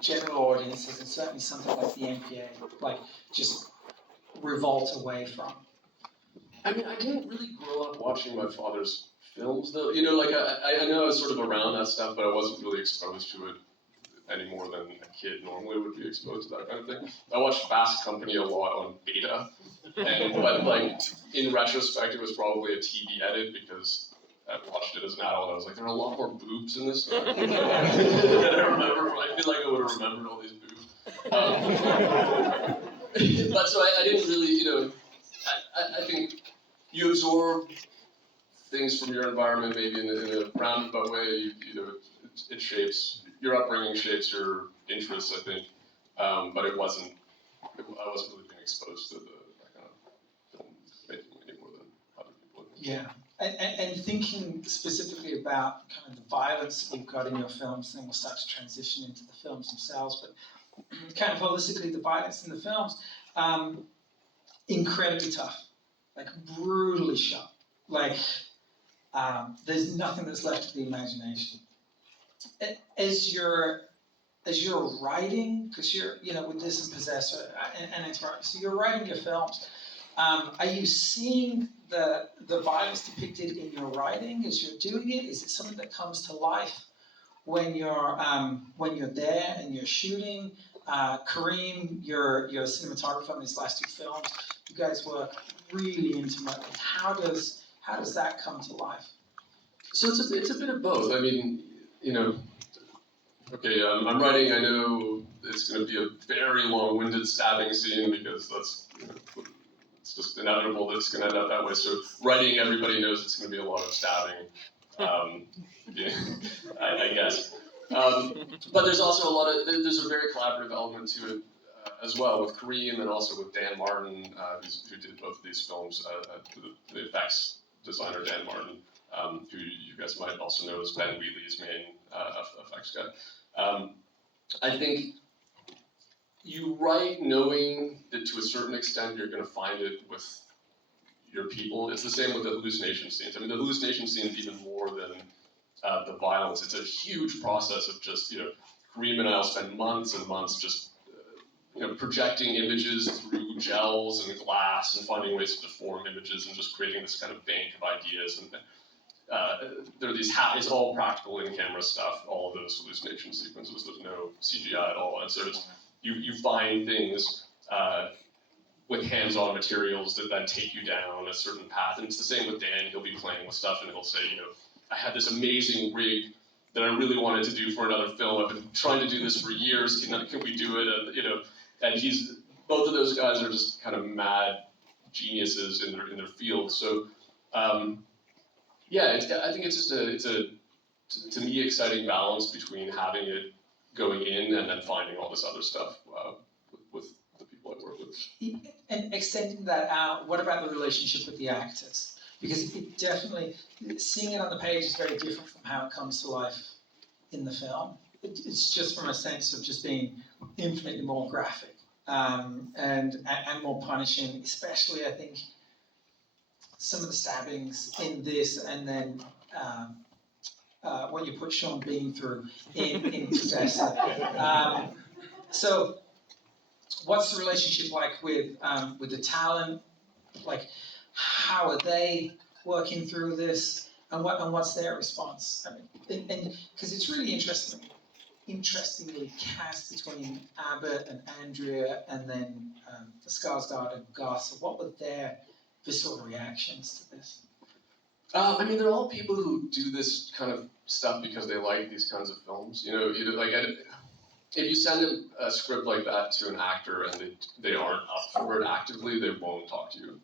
general audiences, and certainly something like the NPA, like just revolt away from? I mean, I didn't really grow up watching my father's films, though. You know, like I know I was sort of around that stuff, but I wasn't really exposed to it any more than a kid normally would be exposed to that kind of thing. I watched Fast Company a lot on beta, but like in retrospect, it was probably a TV edit because I watched it as an adult. And I was like, there are a lot more boobs in this. Than I remember. I feel like I would have remembered all these boobs. But so I didn't really, you know. I think you absorb things from your environment maybe in a roundabout way. You know, it shapes your upbringing, shapes your interests. I think, but I wasn't really being exposed to that kind of film making any more than other people. Yeah, and thinking specifically about kind of the violence that you've got in your films, then we'll start to transition into the films themselves. But kind of holistically, the violence in the films, incredibly tough, like brutally shot. Like there's nothing that's left to the imagination. As you're writing, because you're, you know, with this and Possessor and Antivirus, so you're writing your films. Are you seeing the violence depicted in your writing as you're doing it? Is it something that comes to life when you're there and you're shooting? Kareem, your cinematographer on these last two films, you guys work really intimately. How does that come to life? So it's a bit of both. I mean, you know, okay, I'm writing. I know it's going to be a very long-winded stabbing scene because that's, you know, it's just inevitable that it's going to end up that way. So writing, everybody knows it's going to be a lot of stabbing. Yeah, I guess. But there's also there's a very collaborative element to it as well with Kareem and also with Dan Martin, who did both of these films, the effects designer Dan Martin, who you guys might also know as Ben Wheatley's main effects guy. I think you write knowing that to a certain extent you're going to find it with your people. It's the same with the hallucination scenes. I mean, the hallucination scenes even more than the violence. It's a huge process of just, you know, Kareem and I'll spend months and months just, you know, projecting images through gels and glass and finding ways to deform images and just creating this kind of bank of ideas. And there are these, it's all practical in-camera stuff, all of those hallucination sequences. There's no CGI at all. And so it's, you find things with hands-on materials that then take you down a certain path. And it's the same with Dan. He'll be playing with stuff and he'll say, you know, I had this amazing rig that I really wanted to do for another film. I've been trying to do this for years. Can we do it? And, you know, and both of those guys are just kind of mad geniuses in their field. So, yeah, I think it's just to me, exciting balance between having it going in and then finding all this other stuff with the people I work with. And extending that out, what about the relationship with the actors? Because it definitely, seeing it on the page is very different from how it comes to life in the film. It's just from a sense of just being infinitely more graphic and more punishing, especially I think some of the stabbings in this, and then what you put Sean Bean through in Possessor. So what's the relationship like with the talent? Like, how are they working through this, and what's their response? I mean, and because it's really interestingly cast between Abbott and Andrea, and then Skarsgård and Gus. So what were their visceral reactions to this? I mean, they're all people who do this kind of stuff because they like these kinds of films. You know, like if you send a script like that to an actor and they aren't up for it actively, they won't talk to you.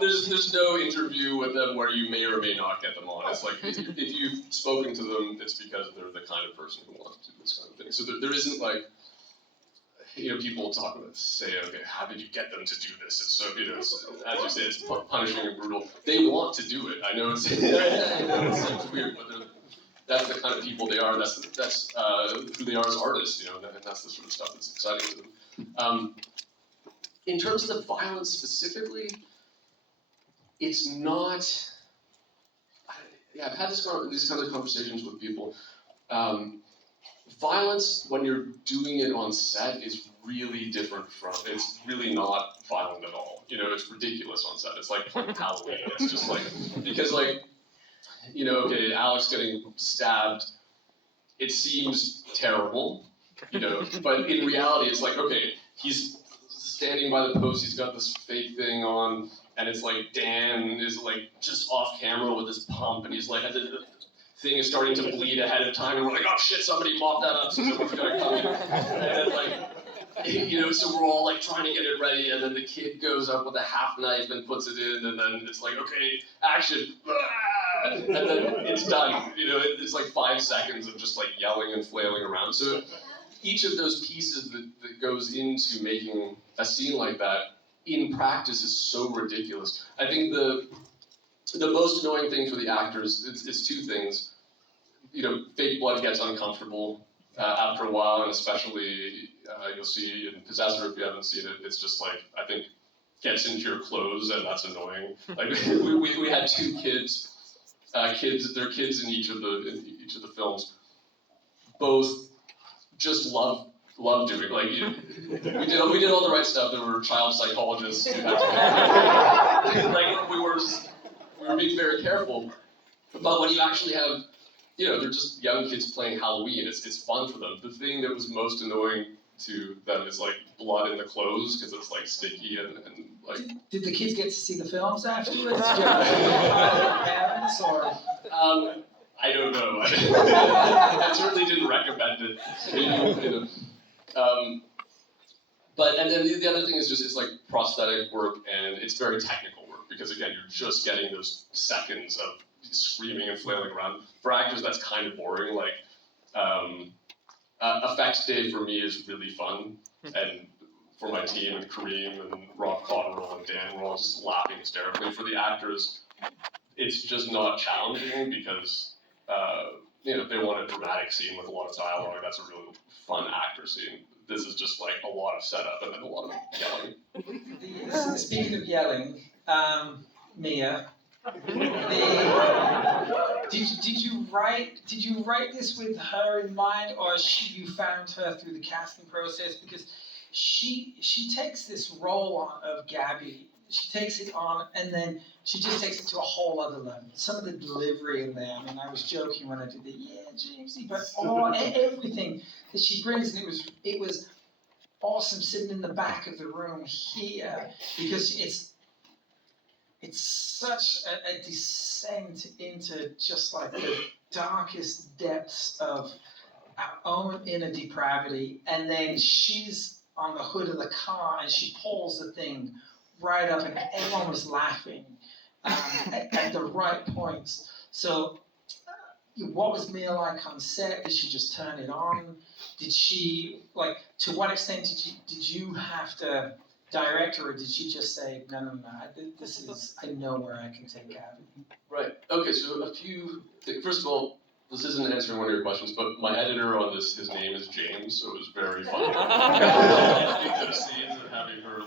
There's no interview with them where you may or may not get them on. It's like if you've spoken to them, it's because they're the kind of person who wants to do this kind of thing. So there isn't like, you know, people talk about, say, okay, how did you get them to do this? It's so, you know, as you say, it's punishing and brutal. They want to do it. I know it seems weird, but that's the kind of people they are. That's who they are as artists, you know, and that's the sort of stuff that's exciting to them. In terms of the violence specifically, it's not. Yeah, I've had these kinds of conversations with people. violence, when you're doing it on set, is really different from, it's really not violent at all. You know, it's ridiculous on set. It's like Halloween. It's just like, because like, you know, okay, Alex getting stabbed, it seems terrible, you know, but in reality, it's like, okay, he's standing by the post, he's got this fake thing on, and it's like Dan is like just off camera with his pump, and he's like, the thing is starting to bleed ahead of time, and we're like, oh shit, somebody mop that up, so someone's gonna come in. And then like, you know, so we're all like trying to get it ready, and then the kid goes up with a half knife and puts it in, and then it's like, okay, action, and then it's done. You know, it's like 5 seconds of just like yelling and flailing around. So each of those pieces that goes into making a scene like that in practice is so ridiculous. I think the most annoying thing for the actors is 2 things. You know, fake blood gets uncomfortable after a while, and especially you'll see in Possessor, if you haven't seen it, it's just like, I think, gets into your clothes, and that's annoying. Like we had 2 kids, they're kids in each of the films, both just love doing. Like we did all the right stuff. There were child psychologists who had to like we were being very careful. But when you actually have, you know, they're just young kids playing Halloween, it's fun for them. The thing that was most annoying to them is like blood in the clothes, because it's like sticky and like. Did the kids get to see the films afterwards? Parents or? I don't know. I certainly didn't recommend it. You know. But and then the other thing is just, it's like prosthetic work, and it's very technical work, because again, you're just getting those seconds of screaming and flailing around. For actors, that's kind of boring. Like, effects day for me is really fun, and for my team, and Kareem and Rob Cotterill and Dan, we're all just laughing hysterically. For the actors, it's just not challenging, because you know, they want a dramatic scene with a lot of dialogue. That's a really fun actor scene. This is just like a lot of setup and then a lot of yelling. Speaking of yelling, Mia, did you write this with her in mind, or you found her through the casting process? Because she takes this role on of Gabby. She takes it on, and then she just takes it to a whole other level. Some of the delivery in there, I mean, I was joking when I did it, yeah, Jamesy, but everything that she brings, and it was awesome sitting in the back of the room here, because it's such a descent into just like the darkest depths of our own inner depravity, and then she's on the hood of the car, and she pulls the thing right up, and everyone was laughing at the right points. So, what was Mia like on set? Did she just turn it on? Did she, like, to what extent did you have to direct her, or did she just say, no, I know where I can take Gabby? Right. Okay, so a few things. First of all, this isn't answering one of your questions, but my editor on this, his name is James, so it was very fun. Making those scenes and having her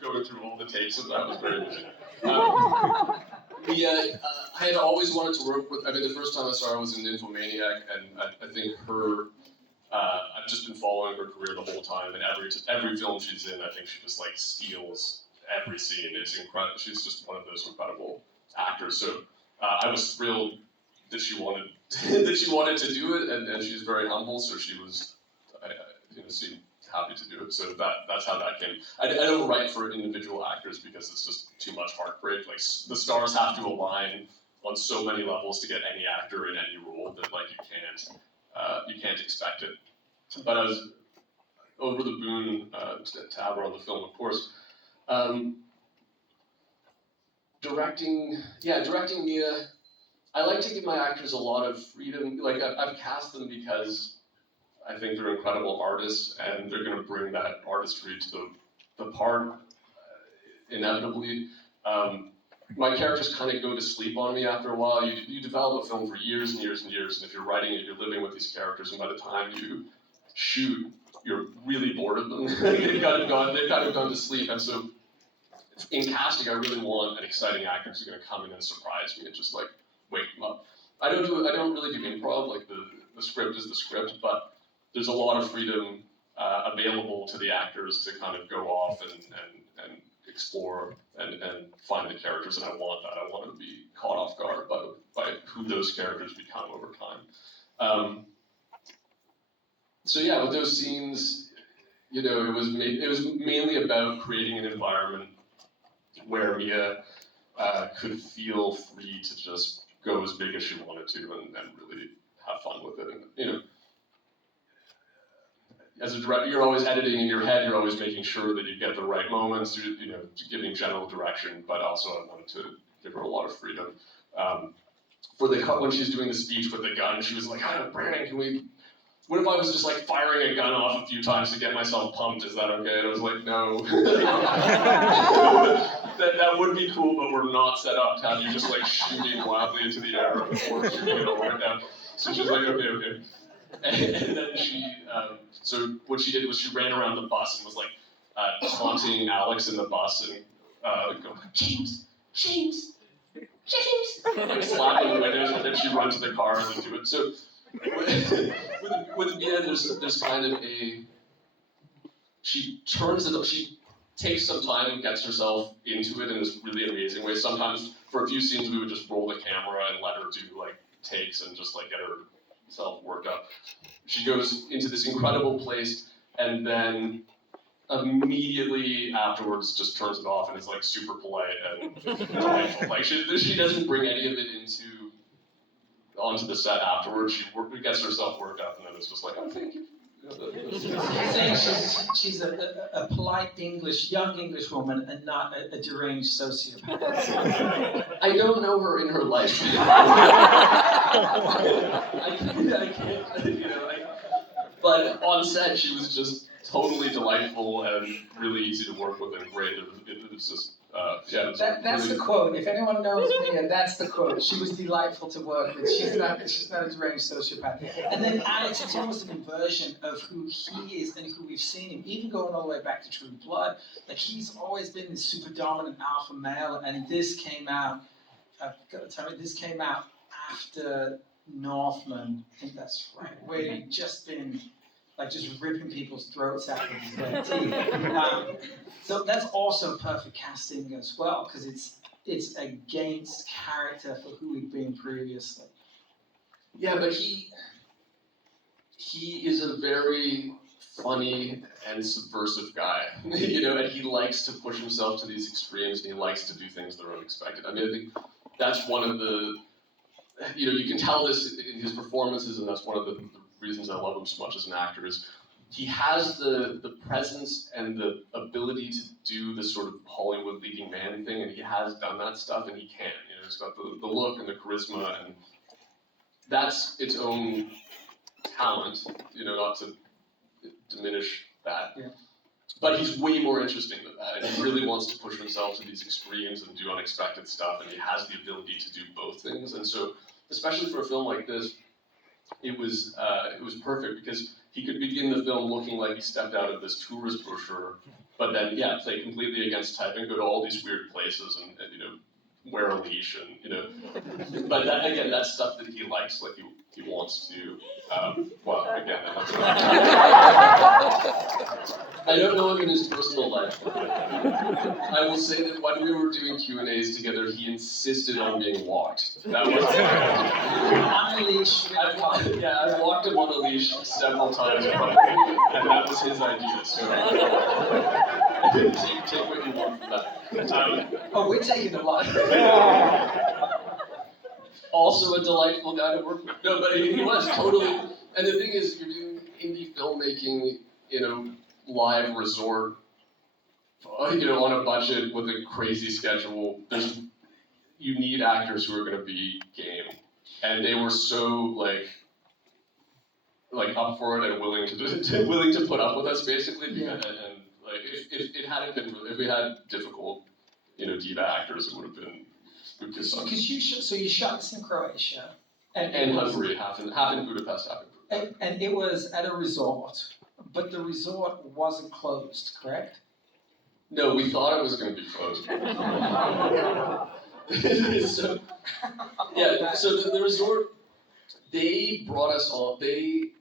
go through all the takes of that was very amusing. I had always wanted to work with. I mean, the first time I saw her was in Nymphomaniac, and I think her. I've just been following her career the whole time, and every film she's in, I think she just like steals every scene. It's incredible. She's just one of those incredible actors. So I was thrilled that she wanted to do it, and she's very humble. So she was, seemed happy to do it. So that's how that came. I don't write for individual actors because it's just too much heartbreak. Like, the stars have to align on so many levels to get any actor in any role that like you can't expect it. But I was over the moon to have her on the film, of course. Directing Mia, I like to give my actors a lot of freedom. Like, I've cast them because I think they're incredible artists, and they're going to bring that artistry to the part inevitably. My characters kind of go to sleep on me after a while. You develop a film for years and years and years, and if you're writing it, you're living with these characters, and by the time you shoot, you're really bored of them. They've kind of gone to sleep, and so in casting, I really want an exciting actor who's going to come in and surprise me and just like wake them up. I don't really do improv. Like, the script is the script, but there's a lot of freedom available to the actors to kind of go off and explore and find the characters, and I want that. I want to be caught off guard by who those characters become over time. So yeah, with those scenes, you know, it was mainly about creating an environment where Mia could feel free to just go as big as she wanted to and really have fun with it. And, you know, as a director, you're always editing in your head, you're always making sure that you get the right moments, you know, giving general direction, but also I wanted to give her a lot of freedom. For the cut, when she's doing the speech with the gun, she was like, Brandon, what if I was just like firing a gun off a few times to get myself pumped? Is that okay? And I was like, no. that would be cool, but we're not set up to have you just like shooting wildly into the air before shooting it all the way down. So she was like, okay. And then she, so what she did was she ran around the bus and was like taunting Alex in the bus and going, James, like slapping the windows, and then she'd run to the car and then do it. So with Mia, there's kind of she turns it up, she takes some time and gets herself into it in this really amazing way. Sometimes for a few scenes we would just roll the camera and let her do like takes and just like get herself worked up. She goes into this incredible place and then immediately afterwards just turns it off and is like super polite and delightful. Like she doesn't bring any of it onto the set afterwards. She gets herself worked up and then it's just like, oh, thank you. You're saying she's a polite young English woman and not a deranged sociopath. I don't know her in her life. I can't, you know, but on set she was just totally delightful and really easy to work with and great. It was just, yeah. That's really... the quote. If anyone knows Mia, that's the quote. She was delightful to work with. She's not a deranged sociopath. And then Alex, it's almost an inversion of who he is and who we've seen him, even going all the way back to True Blood. Like he's always been this super dominant alpha male, and this came out. This came out after Northman. I think that's right. Where he'd just been like just ripping people's throats out with his bare teeth. So that's also perfect casting as well, because it's against character for who he'd been previously. Yeah, but he is a very funny and subversive guy, you know, and he likes to push himself to these extremes, and he likes to do things that are unexpected. I mean, I think that's one of the, you know, you can tell this in his performances, and that's one of the reasons I love him so much as an actor, is he has the presence and the ability to do this sort of Hollywood leading man thing, and he has done that stuff, and he can. You know, he's got the look and the charisma, and that's its own talent, you know, not to diminish that. Yeah. But he's way more interesting than that, and he really wants to push himself to these extremes and do unexpected stuff, and he has the ability to do both things. And so, especially for a film like this, it was perfect because he could begin the film looking like he stepped out of this tourist brochure, but then play completely against type and go to all these weird places and you know, wear a leash and you know, but that, again, that's stuff that he likes, like he wants to. Well, again, I don't know him in his personal life. I will say that when we were doing Q&As together, he insisted on being walked. That was On a leash. I walked him on a leash several times, and that was his idea. So take what you want from that. Oh, we're taking a lot. Also a delightful guy to work with. No, but he was totally. And the thing is, you're doing indie filmmaking in a live resort, you know, on a budget with a crazy schedule. You need actors who are going to be game, and they were so like up for it and willing to put up with us basically. Yeah. And like if it hadn't been, if we had difficult, you know, diva actors, it would have been. Because you shot this in Croatia. And Hungary, half in Budapest, half in Budapest. And it was at a resort, but the resort wasn't closed, correct? No, we thought it was going to be closed. so the resort they brought us all. They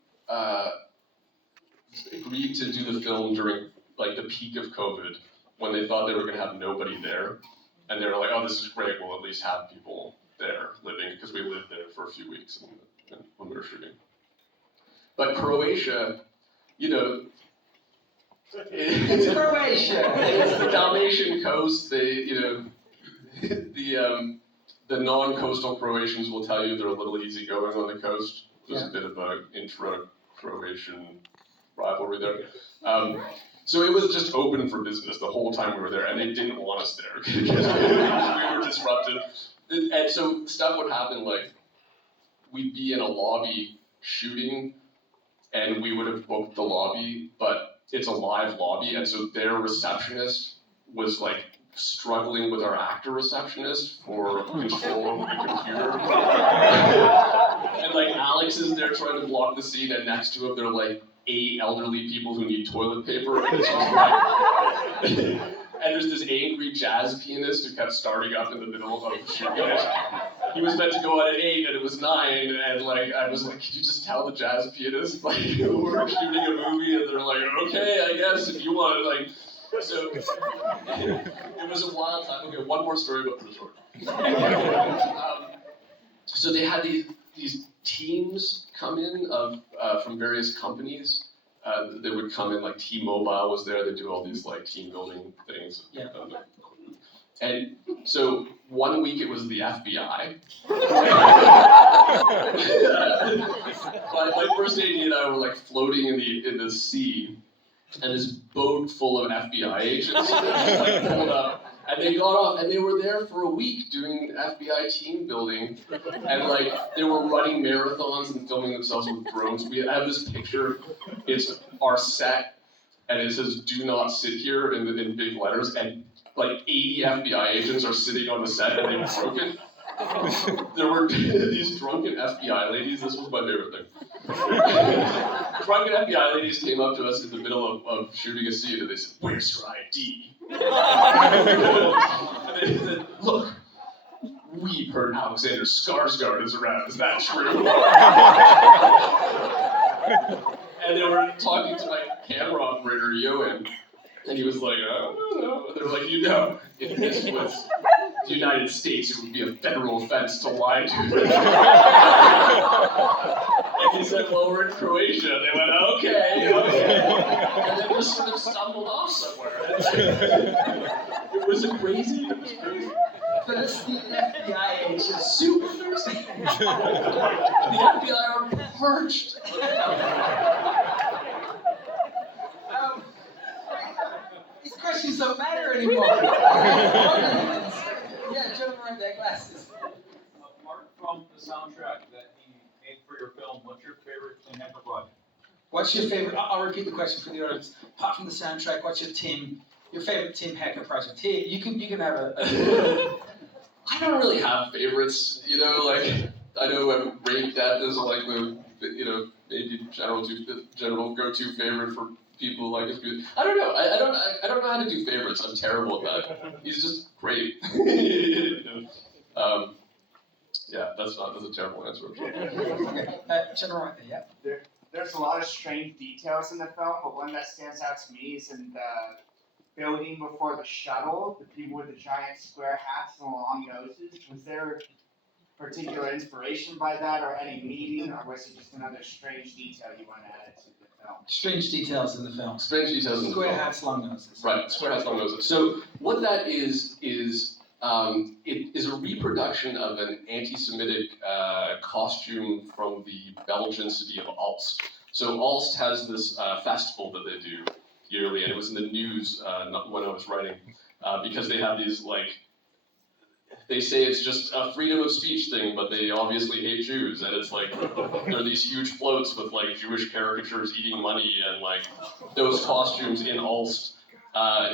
agreed to do the film during like the peak of COVID, when they thought they were going to have nobody there, and they were like, "Oh, this is great. We'll at least have people there living," because we lived there for a few weeks when we were shooting. But Croatia, you know, It's Croatia. it's the Dalmatian coast. They, you know, the non-coastal Croatians will tell you they're a little easygoing on the coast. There's a bit of an intra-Croatian rivalry there. So it was just open for business the whole time we were there, and they didn't want us there because we were disrupted. And so stuff would happen like we'd be in a lobby shooting, and we would have booked the lobby, but it's a live lobby, and so their receptionist was like struggling with our actor receptionist for control of the computer. And like Alex is there trying to block the scene, and next to him there are like 8 elderly people who need toilet paper. And, it's just like, and there's this angry jazz pianist who kept starting up in the middle of shooting. He was meant to go on at 8 and it was 9, and like I was like, could you just tell the jazz pianist like we're shooting a movie? And they're like, okay, I guess if you want, like. So it was a wild time. Okay, one more story about the short. So they had these teams come in from various companies. They would come in, like T-Mobile was there. They do all these like team building things. Yeah. And so one week it was the FBI. My first AD and I were like floating in the sea, and this boat full of FBI agents like, pulled up, and they got off, and they were there for a week doing FBI team building, and like they were running marathons and filming themselves with drones. I have this picture. It's our set, and it says "Do not sit here" in big letters, and like 80 FBI agents are sitting on the set, and they've broken. There were these drunken FBI ladies. This was my favorite thing. Drunken FBI ladies came up to us in the middle of shooting a scene, and they said, "Where's your ID?" And they said, "Look, we've heard Alexander Skarsgård is around. Is that true?" And they were talking to my camera operator, Johan, and he was like, "I don't know." And they were like, "You know, if this was the United States, it would be a federal offense to lie to." And he said, "Well, we're in Croatia." They went, okay. And then just sort of stumbled off somewhere. It was crazy. But it's the FBI agents super thirsty. The FBI are perched. These questions don't matter anymore. Yeah, gentlemen, right there, glasses. Apart from the soundtrack that he made for your film, what's your favorite Tim Hecker project? What's your favorite? I'll repeat the question for the audience. Apart from the soundtrack, what's your favorite Tim Hecker project? Here, you can have a I don't really have favorites, you know, like, I know Rape Death is like the, you know, maybe general go-to favorite for people like us. I don't know, I don't know how to do favorites, I'm terrible at that. He's just great. Yeah, that's a terrible answer. General right there, yeah. There's a lot of strange details in the film, but one that stands out to me is in the building before the shuttle, the people with the giant square hats and long noses. Was there particular inspiration by that, or any meaning, or was it just another strange detail you want to add to the film? Strange details in the film. Strange details in the film. Square hats, long noses. Right, square hats, long noses. So what that is it is a reproduction of an anti-Semitic costume from the Belgian city of Aalst. So Aalst has this festival that they do yearly, and it was in the news when I was writing, because they have these, like, they say it's just a freedom of speech thing, but they obviously hate Jews, and it's like, there are these huge floats with like Jewish caricatures eating money, and like, those costumes in Aalst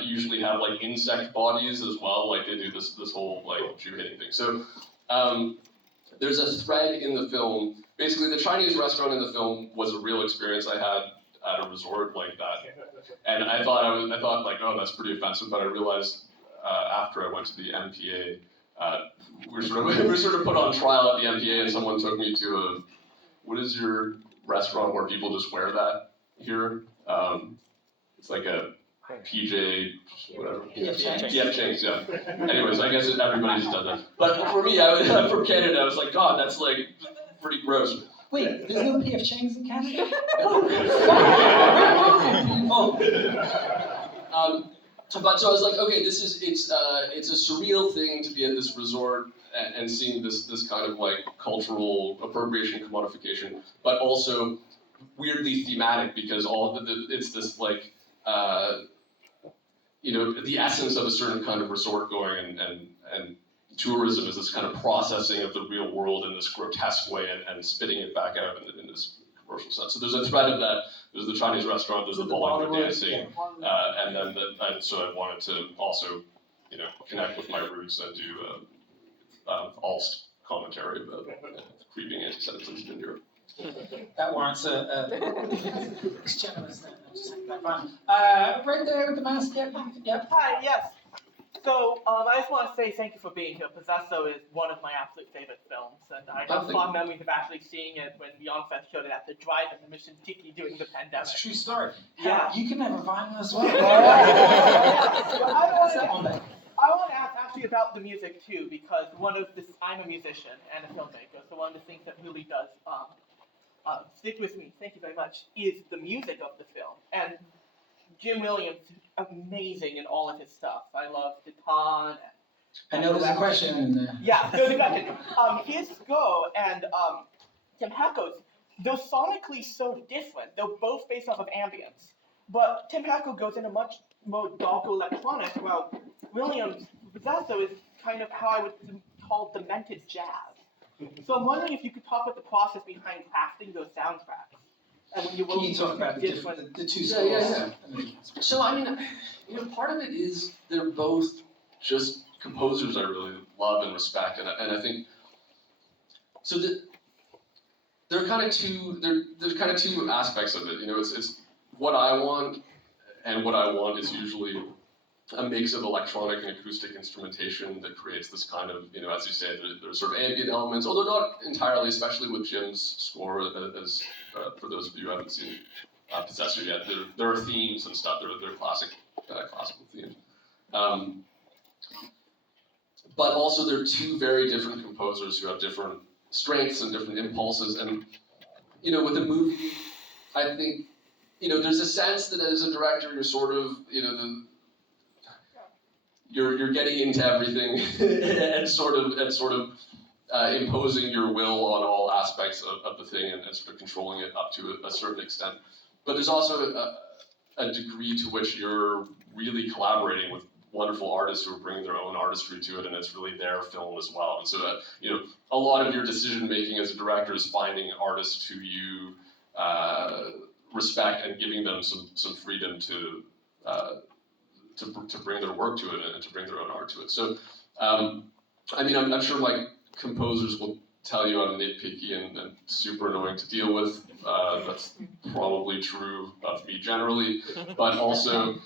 usually have like insect bodies as well, like they do this whole like Jew hating thing. So there's a thread in the film. Basically, the Chinese restaurant in the film was a real experience I had at a resort like that, and I thought like, oh, that's pretty offensive, but I realized after I went to the MPA, we were sort of put on trial at the MPA, and someone took me to what is your restaurant where people just wear that here? It's like a PJ, whatever. PF Chang's? PF Chang's, yeah. Anyways, I guess everybody's done that. But for me, I'm from Canada. I was like, God, that's like pretty gross. Wait, there's no PF Chang's in Canada? But so I was like, okay, it's a surreal thing to be at this resort and seeing this kind of like cultural appropriation commodification, but also weirdly thematic because all of it's this like the essence of a certain kind of resort going and tourism is this kind of processing of the real world in this grotesque way and spitting it back out in this commercial sense. So there's a thread of that. There's the Chinese restaurant. There's the Bollywood dancing, and then and so I wanted to also, connect with my roots and do Alst commentary about creeping anti-Semitism in Europe. That warrants this gentleman's name. Just take that one. Right there with the mask. Yep. Hi, yes. So, I just want to say thank you for being here. Possessor is one of my absolute favorite films, and I have fond memories of actually seeing it when Beyond showed it at the drive-in in Mission Tiki during the pandemic. It's a true story. Yeah. You can have a vinyl as well. I want to ask actually about the music too, because I'm a musician and a filmmaker, so one of the things that really does stick with me, thank you very much, is the music of the film. And Jim Williams, amazing in all of his stuff. I love Titan. I know there's a question in there. Yeah, there's a question. His score and Tim Hacko's, they're sonically so different. They're both based off of ambience. But Tim Hacko goes into much more dark electronic, while Williams' Possessor is kind of how I would call demented jazz. So I'm wondering if you could talk about the process behind crafting those soundtracks. And when Can you talk about the two schools? Yeah. So I mean, part of it is they're both just composers I really love and respect, and I think so that there are kind of two aspects of it. It's what I want, and what I want is usually a mix of electronic and acoustic instrumentation that creates this kind of, as you say, there's sort of ambient elements, although not entirely, especially with Jim's score, as for those of you who haven't seen Possessor yet, there are themes and stuff, they're classical themes. But also they're two very different composers who have different strengths and different impulses, and, with a movie, I think, there's a sense that as a director, you're sort of, you're getting into everything and sort of imposing your will on all aspects of the thing and sort of controlling it up to a certain extent. But there's also a degree to which you're really collaborating with wonderful artists who are bringing their own artistry to it, and it's really their film as well. And so a lot of your decision making as a director is finding artists who you respect and giving them some freedom to bring their work to it and to bring their own art to it. So, I'm sure my composers will tell you I'm nitpicky and super annoying to deal with. That's probably true of me generally, but also,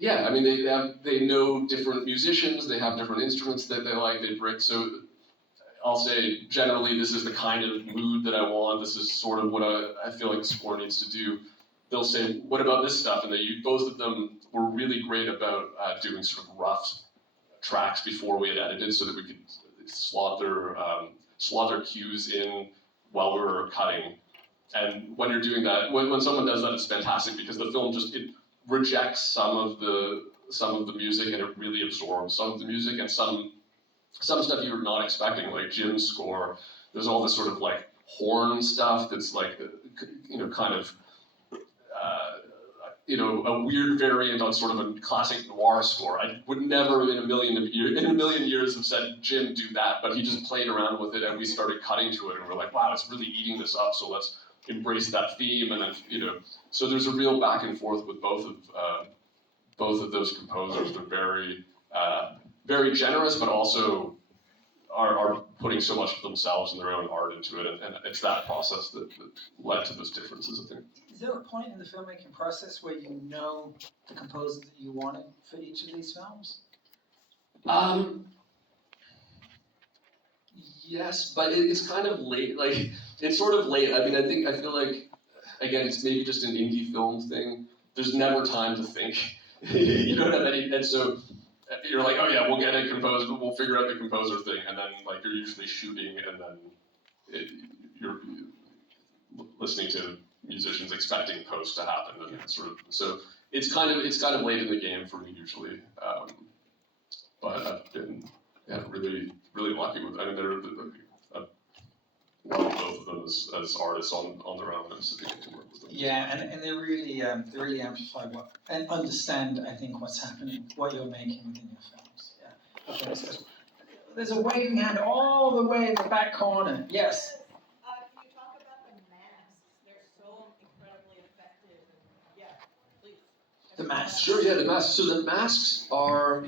they know different musicians, they have different instruments that they like, they bring, so I'll say generally this is the kind of mood that I want, this is sort of what I feel like the score needs to do. They'll say, what about this stuff? And both of them were really great about doing sort of rough tracks before we had edited so that we could slot their cues in while we were cutting. And when you're doing that, when someone does that, it's fantastic because the film it rejects some of the music and it really absorbs some of the music, and some stuff you're not expecting, like Jim's score. There's all this sort of like horn stuff that's like, kind of a weird variant on sort of a classic noir score. I would never in a million years have said, Jim, do that, but he just played around with it and we started cutting to it and we're like, wow, it's really eating this up, so let's embrace that theme. And then, so there's a real back and forth with both of those composers. They're very, very generous, but also are putting so much of themselves and their own art into it, and it's that process that led to those differences, I think. Is there a point in the filmmaking process where you know the composer that you wanted for each of these films? Yes, but it's kind of late. Like, it's sort of late. I mean, I feel like, again, it's maybe just an indie film thing. There's never time to think. You don't have any, and so you're like, oh yeah, we'll get it composed, we'll figure out the composer thing, and then like you're usually shooting, and then you're listening to musicians expecting post to happen, and sort of, so it's kind of late in the game for me usually, but I've been really lucky with. I mean, I've loved both of them as artists on their own, and so getting to work with them. Yeah, and they really amplify what and understand, I think, what's happening, what you're making within your films. Yeah. Okay, so there's a waving hand all the way in the back corner. Yes. Can you talk about the masks? They're so incredibly effective. Yeah, please. The masks. Sure, yeah, the masks. So the masks are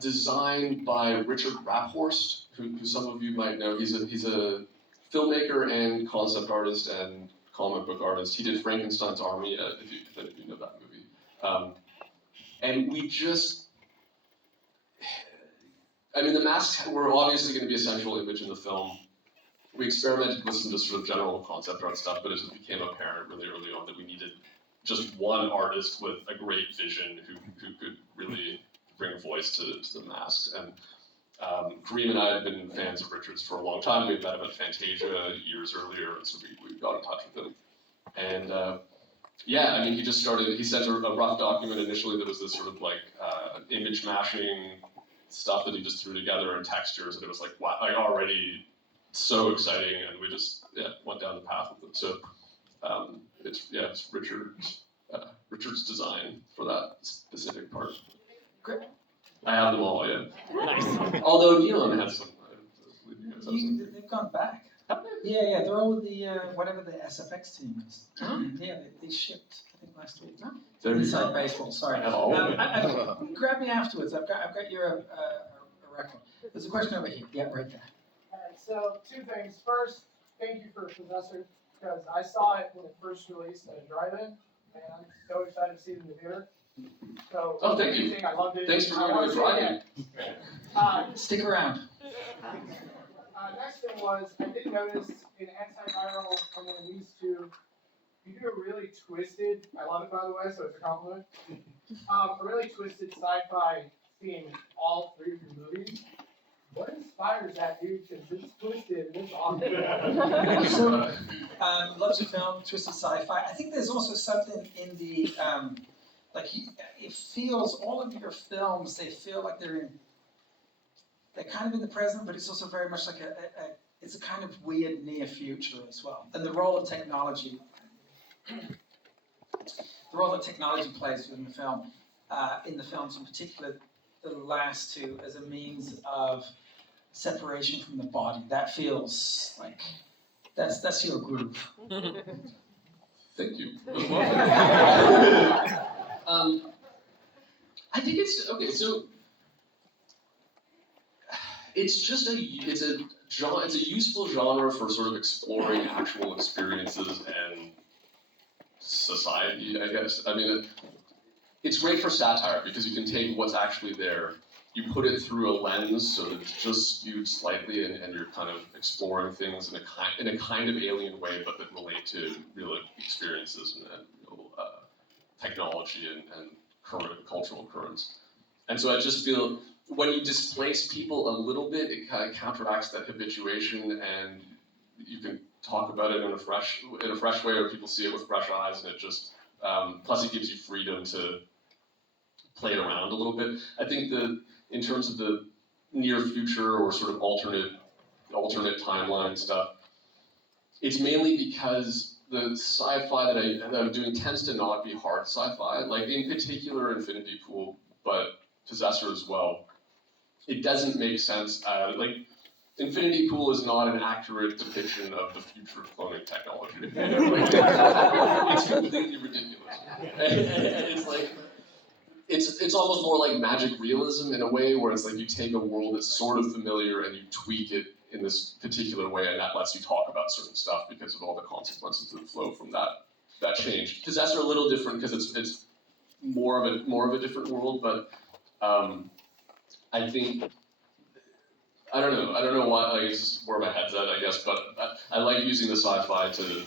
designed by Richard Rapphorst, who some of you might know. He's a filmmaker and concept artist and comic book artist. He did Frankenstein's Army, if any of you know that movie. And we just, I mean, the masks were obviously going to be a central image in the film. We experimented with some just sort of general concept art stuff, but it just became apparent really early on that we needed just one artist with a great vision who could really bring voice to the masks. And Kareem and I had been fans of Richard's for a long time. We had met him at Fantasia years earlier, and so we got in touch with him. And yeah, I mean, he sent a rough document initially that was this sort of like image mashing stuff that he just threw together in textures, and it was like, wow, like already so exciting, and we just went down the path with it. So it's Richard's design for that specific part. Great. I have them all, yeah. Nice. Although Neon has some. They've gone back. Yeah, they're all with the whatever the SFX team is. Yeah, they shipped, I think, last week. There you Inside go. Baseball. Sorry. Oh. Grab me afterwards. I've got your a record. There's a question over here. Yeah, right there. Alright, so two things. First, thank you for Possessor, because I saw it when it first released at a drive-in, and I'm so excited to see it in the theater. So, Oh, thank you. I loved it. Thanks for I going wanna with see it Friday. again. Stick around. Next thing was, I did notice in Antiviral, and then these two, you do a really twisted, I love it by the way, so it's a compliment, a really twisted sci-fi theme in all three of your movies. What inspires that, dude? Because it's twisted and it's awesome. So, loves your film, twisted sci-fi. I think there's also something in the, it feels, all of your films, they feel like they're kind of in the present, but it's also very much like it's a kind of weird near future as well. And the role of technology, plays within the film, in the films in particular, the last two, as a means of separation from the body. That feels like, that's your groove. Thank you. I think it's okay. So it's just a useful genre for sort of exploring actual experiences and society, I guess. I mean, it's great for satire because you can take what's actually there, you put it through a lens so that it's just skewed slightly, and you're kind of exploring things in a kind of alien way, but that relate to real experiences and real technology and current cultural currents. And so I just feel when you displace people a little bit, it kind of counteracts that habituation, and you can talk about it in a fresh way, or people see it with fresh eyes, and it just plus it gives you freedom to play it around a little bit. I think in terms of the near future or sort of alternate timeline stuff, it's mainly because the sci-fi that I'm doing tends to not be hard sci-fi, like in particular Infinity Pool, but Possessor as well. It doesn't make sense. Like Infinity Pool is not an accurate depiction of the future of cloning technology. It's completely ridiculous. And it's like, it's almost more like magic realism in a way, where it's like you take a world that's sort of familiar and you tweak it in this particular way, and that lets you talk about certain stuff because of all the consequences that flow from that change. Possessor a little different because it's more of a different world, but I think I don't know why, like, it's just where my head's at, I guess, but I like using the sci-fi to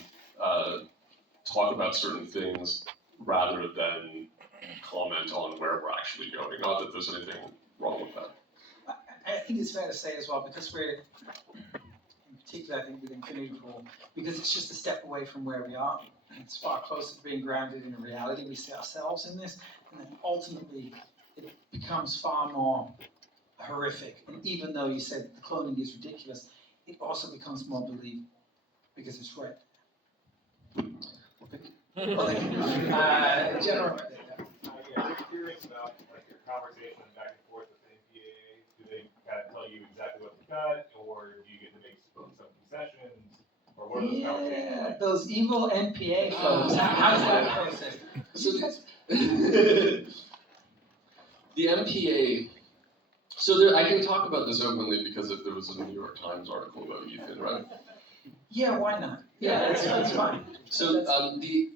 talk about certain things rather than comment on where we're actually going. Not that there's anything wrong with that. I think it's fair to say as well, because we're, in particular, I think with Infinity War, because it's just a step away from where we are. It's far closer to being grounded in a reality. We see ourselves in this, and then ultimately it becomes far more horrific. And even though you said the cloning is ridiculous, it also becomes more believable because it's right. Well, thank you. General, Yeah, I'm curious about like your conversation back and forth with the NPAA. Do they kind of tell you exactly what to cut, or do you get to make some concessions, or what are those conversations yeah, like? those evil NPA folks. How's that process? So the MPA. So I can talk about this openly because there was a New York Times article about Ethan, right? Yeah, why not? Yeah, it's fine. So the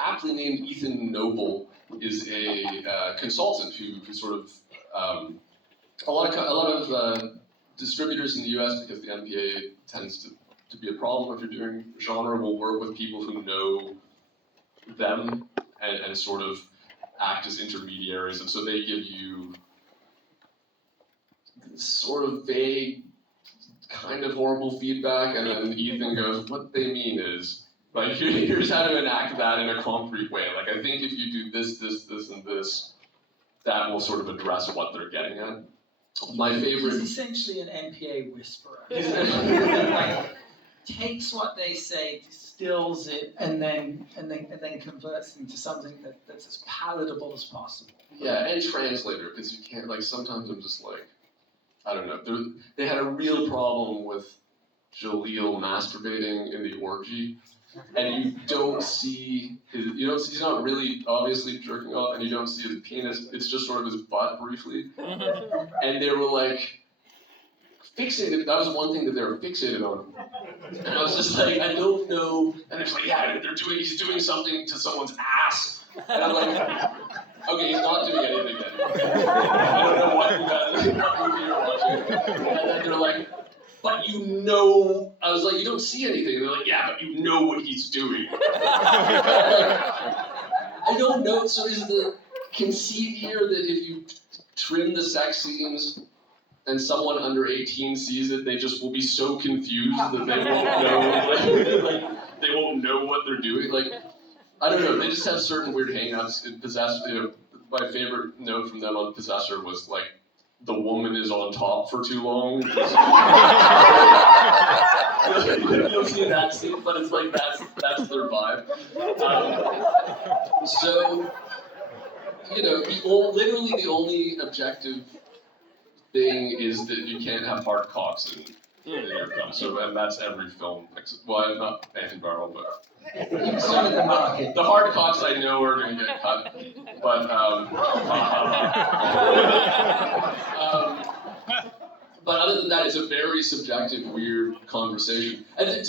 aptly named Ethan Noble is a consultant who sort of a lot of distributors in the U.S. because the MPA tends to be a problem if you're doing genre will work with people who know them and sort of act as intermediaries, and so they give you sort of vague, kind of horrible feedback, and then Ethan goes, what they mean is, like, here's how to enact that in a concrete way. Like, I think if you do this, and this, that will sort of address what they're getting at. My favorite... He's essentially an NPA whisperer. Like, takes what they say, distills it, and then converts it into something that's as palatable as possible. Yeah, and translator, because you can't, like, sometimes I'm just like, I don't know. They had a real problem with Jaleel masturbating in the orgy, and you don't see he's not really obviously jerking off, and you don't see his penis. It's just sort of his butt briefly. And they were like fixated. That was one thing that they were fixated on. And I was just like, I don't know. And it's like, yeah, he's doing something to someone's ass. And I'm like, okay, he's not doing anything then. I don't know what movie you're watching. And then they're like, but you know, I was like, you don't see anything. And they're like, yeah, but you know what he's doing. I don't know. So is the conceit here that if you trim the sex scenes and someone under 18 sees it, they just will be so confused that they won't know, like, they won't know what they're doing? Like, I don't know, they just have certain weird hang-ups. My favorite note from them on Possessor was, like, the woman is on top for too long. You'll see that scene, but it's like, that's their vibe. So, literally the only objective thing is that you can't have hard cocks in your film. So, and that's every film. Well, not anti-viral, but the hard cocks I know are going to get cut. But but other than that, it's a very subjective, weird conversation. And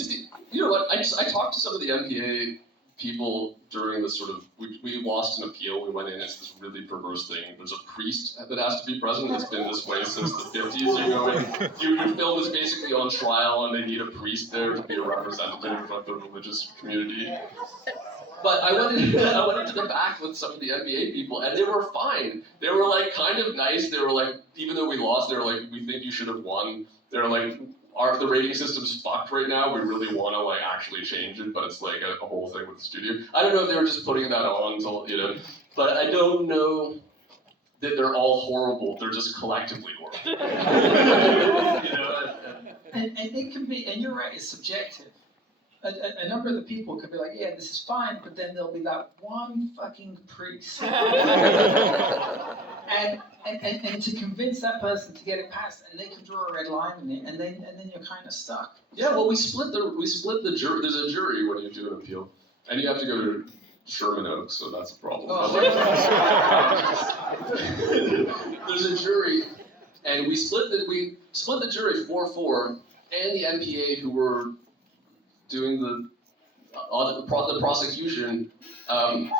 you know what? I talked to some of the MPA people during the sort of, we lost an appeal, we went in, it's this really perverse thing. There's a priest that has to be present, it's been this way since the 50s. You go in, your film is basically on trial and they need a priest there to be a representative of the religious community. But I went into the back with some of the NBA people and they were fine. They were like kind of nice, they were like, even though we lost, they were like, we think you should have won. They were like, the rating system's fucked right now, we really want to like actually change it, but it's like a whole thing with the studio. I don't know if they were just putting that on until, but I don't know that they're all horrible, they're just collectively horrible. And it can be, and you're right, it's subjective. A number of the people could be like, yeah, this is fine, but then there'll be that one fucking priest. And to convince that person to get it passed, and they can draw a red line in it, and then you're kind of stuck. Yeah, well, we split the jury. There's a jury when you do an appeal, and you have to go to Sherman Oaks, so that's a problem. Oh. There's a jury, and we split the jury 4-4, and the MPA who were doing the prosecution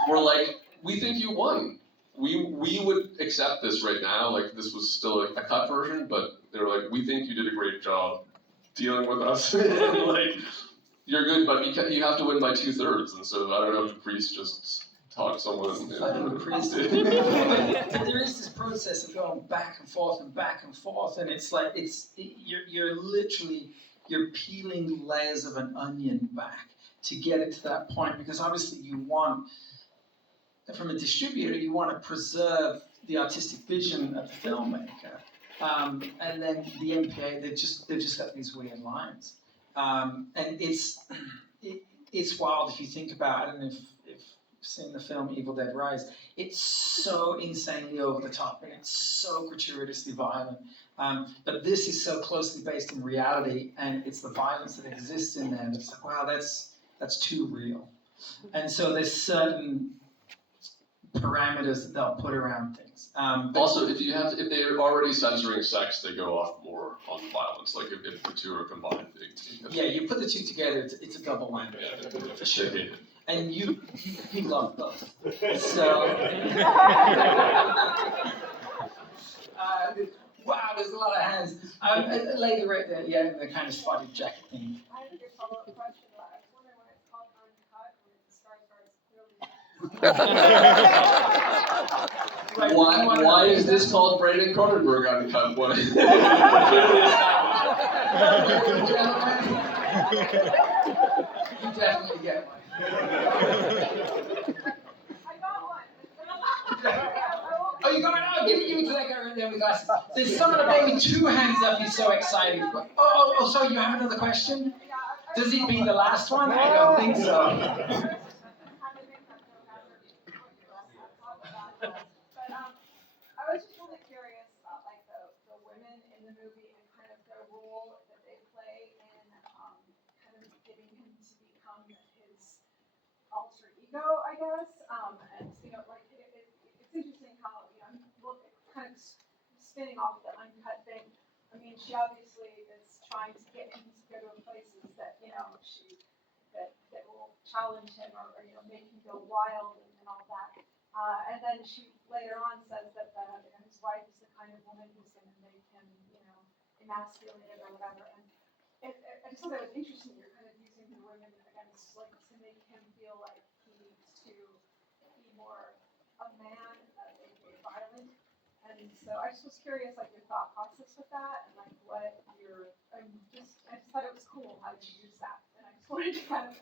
were like, we think you won. we would accept this right now, like this was still a cut version, but they were like, we think you did a great job dealing with us. And like, you're good, but you have to win by 2/3, and so I don't know if the priest just talked someone. Fucking crazy. But there is this process of going back and forth, and it's like you're literally peeling layers of an onion back to get it to that point, because obviously you want, from a distributor, you want to preserve the artistic vision of the filmmaker, and then the MPA, they've just got these weird lines, and it's wild if you think about it. And if you've seen the film Evil Dead Rise, it's so insanely over the top and it's so gratuitously violent. But this is so closely based in reality, and it's the violence that exists in there. It's like, wow, that's too real. And so there's certain parameters that they'll put around things. But Also, if they're already censoring sex, they go off more on violence. Like if the two are combined, yeah, you put the two together, it's a double whammy, yeah, for sure. they- And you love both. So, wow, there's a lot of hands. A lady right there, yeah, in the kind of spotted jacket thing. I have a good follow-up question. I was wondering when it's called Uncut, when the star starts clearly. Why is this called Brandon Cronenberg Uncut? What? You definitely get one. I got one. Oh, you got it? Oh, give it to that guy right there with glasses. There's someone that made me 2 hands up. He's so excited. Oh, sorry, you have another question? Does it be the last one? I don't think so. But I was just really curious about like the women in the movie and kind of their role that they play in kind of getting him to become his alter ego, I guess. And you know, like it's interesting how look kind of spinning off the Uncut thing. I mean, she obviously is trying to get him to go to places that that will challenge him or make him go wild and all that. And then she later on says that his wife is the kind of woman who's going to make him, emasculated or whatever. And I just thought that was interesting. You're kind of using the women against, like, to make him feel like he needs to be more a man, aka violent. And so I just was curious, like, your thought process with that, and like what I just thought it was cool how you use that, and I just wanted to kind of.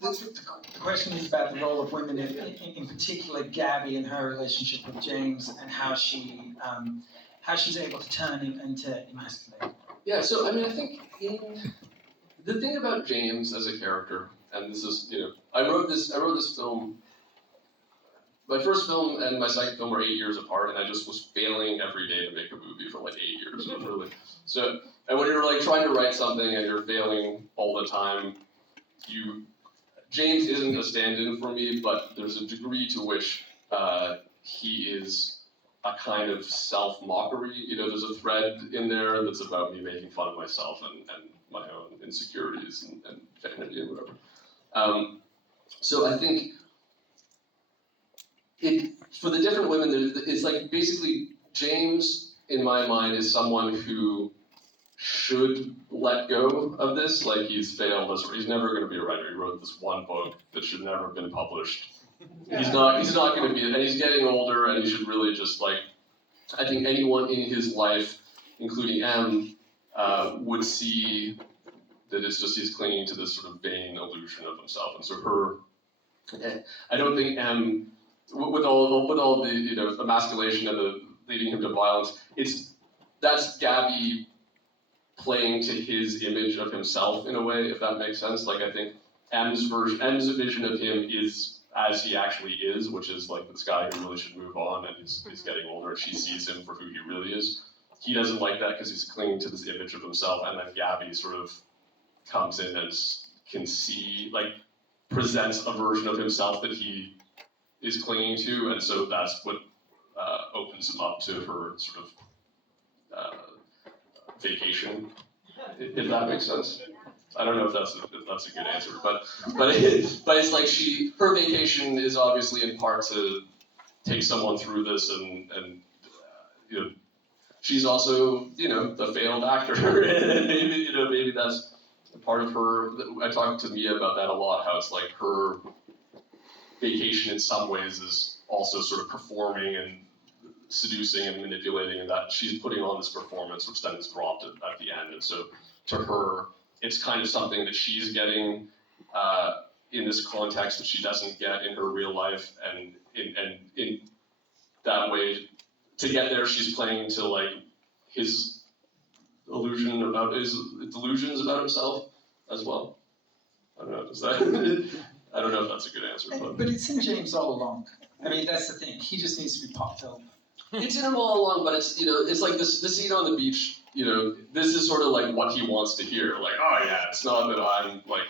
The question is about the role of women, in particular Gabby and her relationship with James, and how she's able to turn him into emasculate. Yeah, so I mean, I think the thing about James as a character, and this is, I wrote this film. My first film and my second film were 8 years apart, and I just was failing every day to make a movie for like 8 years. It was really so. And when you're like trying to write something and you're failing all the time, James isn't a stand-in for me, but there's a degree to which he is a kind of self-mockery. There's a thread in there that's about me making fun of myself and my own insecurities and vanity and whatever. So I think for the different women, it's like basically James, in my mind, is someone who should let go of this. Like he's failed he's never going to be a writer. He wrote this one book that should never have been published. He's not going to be, and he's getting older, and he should really just like, I think anyone in his life, including M, would see that it's just he's clinging to this sort of vain illusion of himself. And so I don't think M, with all the emasculation and the leading him to violence, that's Gabby playing to his image of himself in a way, if that makes sense. Like I think M's vision of him is as he actually is, which is like this guy who really should move on, and he's getting older, and she sees him for who he really is. He doesn't like that because he's clinging to this image of himself, and then Gabby sort of comes in and can see, like, presents a version of himself that he is clinging to, and so that's what opens him up to her sort of vacation, if that makes sense. I don't know if that's a good answer, but it's like her vacation is obviously in part to take someone through this and you know, she's also, you know, the failed actor. Maybe, you know, maybe that's part of her. I talked to Mia about that a lot, how it's like her vacation in some ways is also sort of performing and seducing and manipulating, and that she's putting on this performance, which then is dropped at the end. And so to her, it's kind of something that she's getting in this context that she doesn't get in her real life, and in that way, to get there, she's playing to like his illusion about his delusions about himself as well. I don't know. Is that? I don't know if that's a good answer, But it's in James all along. I mean, that's the thing. He just needs to be popped up. it's in him all along. But it's, you know, it's like this scene on the beach. You know, this is sort of like what he wants to hear. Like, oh yeah, it's not that I'm like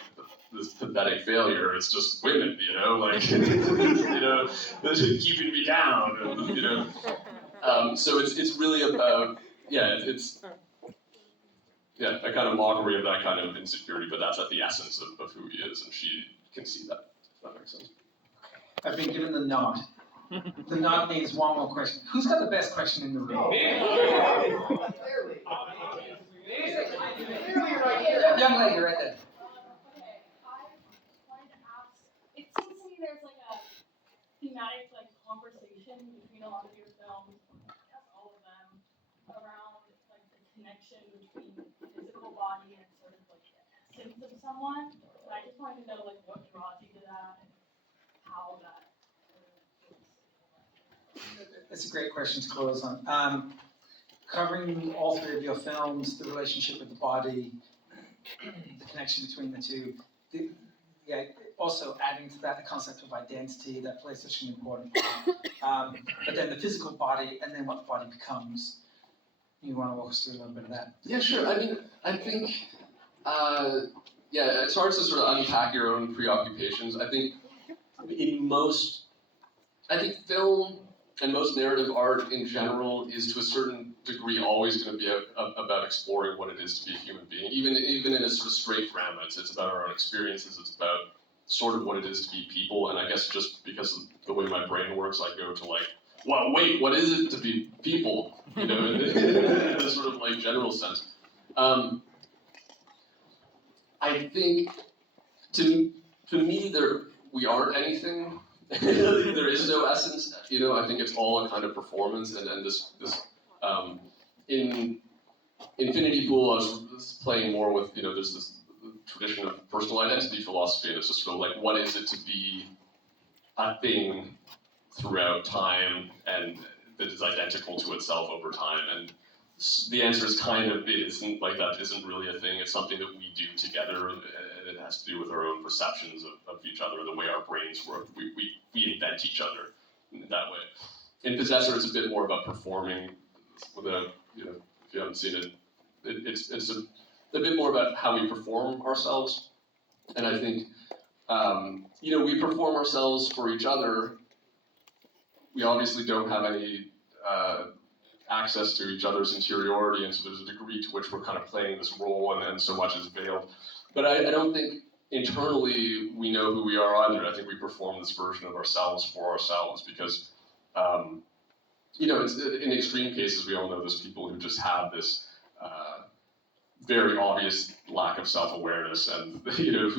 this pathetic failure. It's just women, you know, like you know, keeping me down, and, you know. So it's really about it's a kind of mockery of that kind of insecurity, but that's at the essence of who he is, and she can see that. If that makes sense. I've been given the nod. The nod means one more question. Who's got the best question in the room? Clearly. Clearly right here. Young lady right there. Okay, I wanted to ask, it seems to me there's like a thematic like conversation between a lot of your films, I guess all of them, around like the connection between the physical body and sort of like the essence of someone. And I just wanted to know like what draws you to that and how that That's a great question to close on. Covering all three of your films, the relationship with the body, the connection between the two, also adding to that the concept of identity, that plays such an important part. But then the physical body, and then what the body becomes. You want to walk us through a little bit of that? Yeah, sure. I mean, I think, it's hard to sort of unpack your own preoccupations. I think film and most narrative art in general is to a certain degree always going to be about exploring what it is to be a human being. Even in a sort of straight grammar, it's about our own experiences, it's about sort of what it is to be people, and I guess just because of the way my brain works, I go to like, well, wait, what is it to be people? You know, in a sort of like general sense. I think to me we aren't anything. There is no essence. You know, I think it's all a kind of performance, and this in Infinity Pool, I was playing more with, you know, there's this tradition of personal identity philosophy, and it's just sort of like, what is it to be a thing throughout time and that is identical to itself over time? And the answer is kind of, it isn't, like that isn't really a thing. It's something that we do together, and it has to do with our own perceptions of each other, the way our brains work. We invent each other in that way. In Possessor, it's a bit more about performing without, you know, if you haven't seen it, it's a bit more about how we perform ourselves. And I think, you know, we perform ourselves for each other. We obviously don't have any access to each other's interiority, and so there's a degree to which we're kind of playing this role, and so much is veiled. But I don't think internally we know who we are either. I think we perform this version of ourselves for ourselves because, you know, it's, in extreme cases, we all know there's people who just have this very obvious lack of self-awareness, and you know,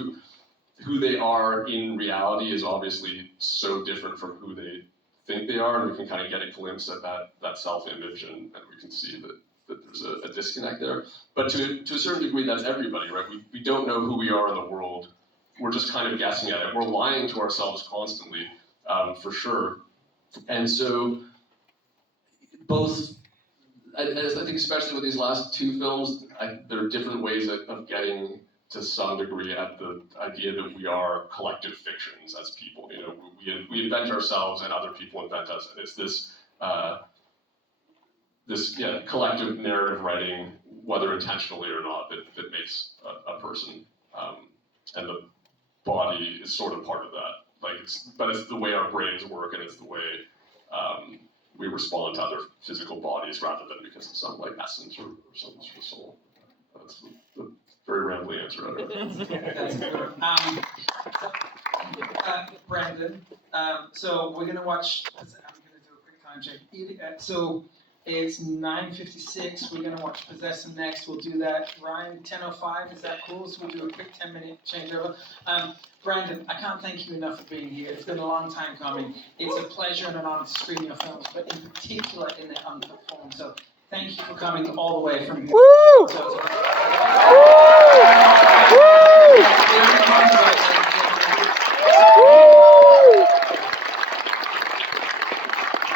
who they are in reality is obviously so different from who they think they are, and we can kind of get a glimpse at that self-image, and we can see that there's a disconnect there. But to a certain degree, that's everybody, right? We don't know who we are in the world. We're just kind of guessing at it. We're lying to ourselves constantly, for sure. And so, I think especially with these last two films, there are different ways of getting to some degree at the idea that we are collective fictions as people. You know, we invent ourselves and other people invent us. And it's this collective narrative writing, whether intentionally or not, that makes a person. And the body is sort of part of that. But it's the way our brains work, and it's the way we respond to other physical bodies rather than because of some like essence or some sort of soul. That's a very rambling answer. I don't know. That's a good one. Brandon, so we're going to watch, I'm going time check. So it's 9:56. We're gonna watch Possessor next. We'll do that. Ryan, 10:05. Is that cool? So we'll do a quick 10-minute changeover. Brandon, I can't thank you enough for being here. It's been a long time coming. It's a pleasure and an honor to screen your films, but in particular in their uncut form. So thank you for coming all the way from here. Woo! So